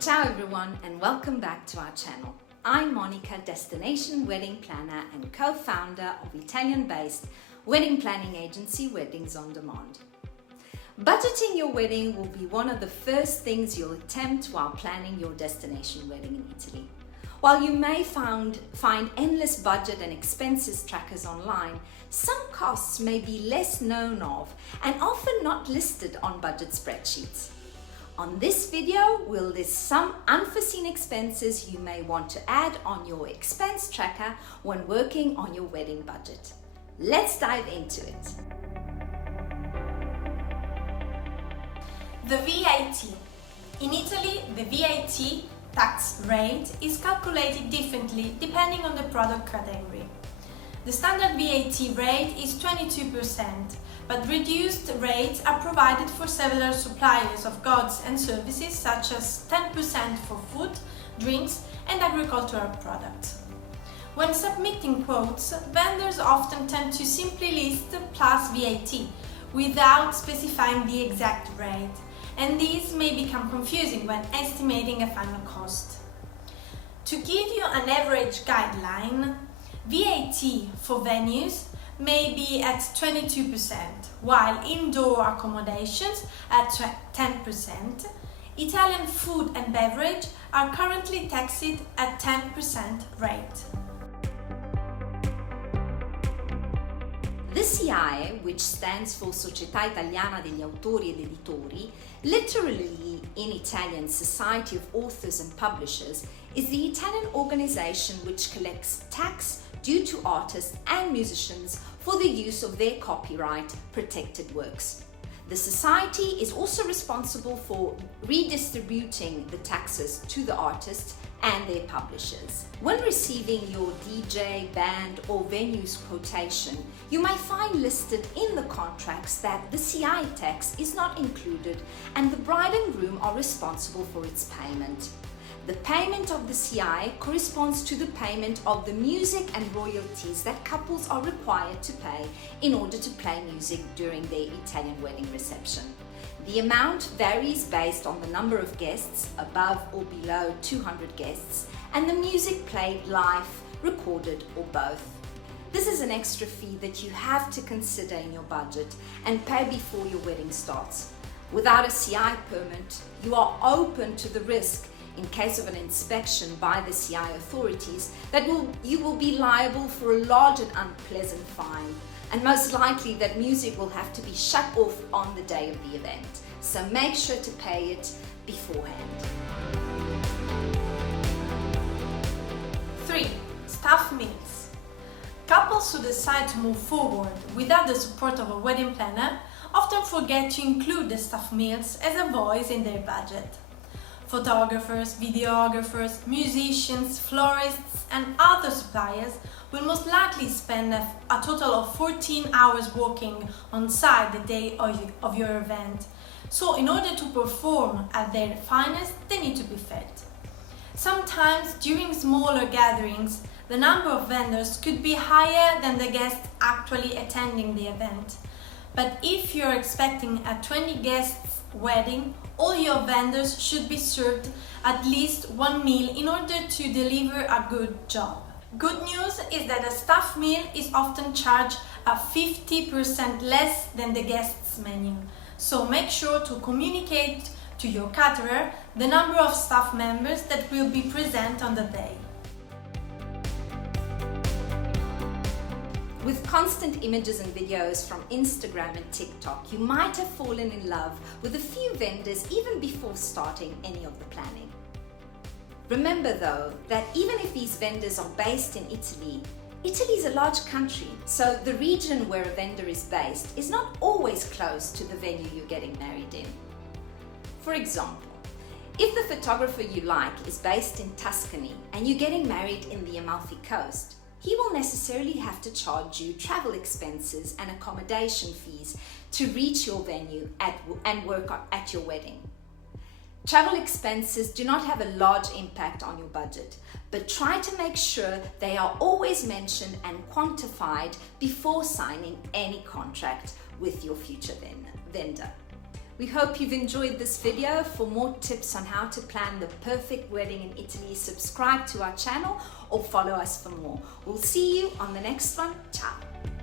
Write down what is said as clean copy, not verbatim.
Ciao everyone and welcome back to our channel. I'm Monica, destination wedding planner and co-founder of Italian-based wedding planning agency Weddings on Demand. Budgeting your wedding will be one of the first things you'll attempt while planning your destination wedding in Italy. While you may find endless budget and expenses trackers online, some costs may be less known of and often not listed on budget spreadsheets. On this video, we'll list some unforeseen expenses you may want to add on your expense tracker when working on your wedding budget. Let's dive into it. The VAT. In Italy, the VAT tax rate is calculated differently depending on the product category. The standard VAT rate is 22%, but reduced rates are provided for several suppliers of goods and services such as 10% for food, drinks and agricultural products. When submitting quotes, vendors often tend to simply list plus VAT without specifying the exact rate, and these may become confusing when estimating a final cost. To give you an average guideline, VAT for venues may be at 22%, while indoor accommodations at 10%. Italian food and beverage are currently taxed at 10% rate. The SIAE, which stands for Società Italiana degli Autori ed Editori, literally in Italian Society of Authors and Publishers, is the Italian organization which collects tax due to artists and musicians for the use of their copyright-protected works. The society is also responsible for redistributing the taxes to the artists and their publishers. When receiving your DJ, band or venue's quotation, you may find listed in the contracts that the CI tax is not included and the bride and groom are responsible for its payment. The payment of the CI corresponds to the payment of the music and royalties that couples are required to pay in order to play music during their Italian wedding reception. The amount varies based on the number of guests, above or below 200 guests, and the music played live, recorded, or both. This is an extra fee that you have to consider in your budget and pay before your wedding starts. Without a CI permit, you are open to the risk in case of an inspection by the CI authorities that you will be liable for a large and unpleasant fine, and most likely that music will have to be shut off on the day of the event. So make sure to pay it beforehand. 3. Staff meals. Couples who decide to move forward without the support of a wedding planner often forget to include the staff meals as a voice in their budget. Photographers, videographers, musicians, florists and other suppliers will most likely spend a total of 14 hours working on site the day of your event. So in order to perform at their finest, they need to be fed. Sometimes during smaller gatherings, the number of vendors could be higher than the guests actually attending the event. But if you're expecting a 20 guests wedding, all your vendors should be served at least one meal in order to deliver a good job. Good news is that a staff meal is often charged at 50% less than the guest's menu. So make sure to communicate to your caterer the number of staff members that will be present on the day. With constant images and videos from Instagram and TikTok, you might have fallen in love with a few vendors even before starting any of the planning. Remember though, that even if these vendors are based in Italy, Italy is a large country, so the region where a vendor is based is not always close to the venue you're getting married in. For example, if the photographer you like is based in Tuscany and you're getting married in the Amalfi Coast, he will necessarily have to charge you travel expenses and accommodation fees to reach your venue and work at your wedding. Travel expenses do not have a large impact on your budget, but try to make sure they are always mentioned and quantified before signing any contract with your future vendor. We hope you've enjoyed this video. For more tips on how to plan the perfect wedding in Italy, subscribe to our channel or follow us for more. We'll see you on the next one. Ciao.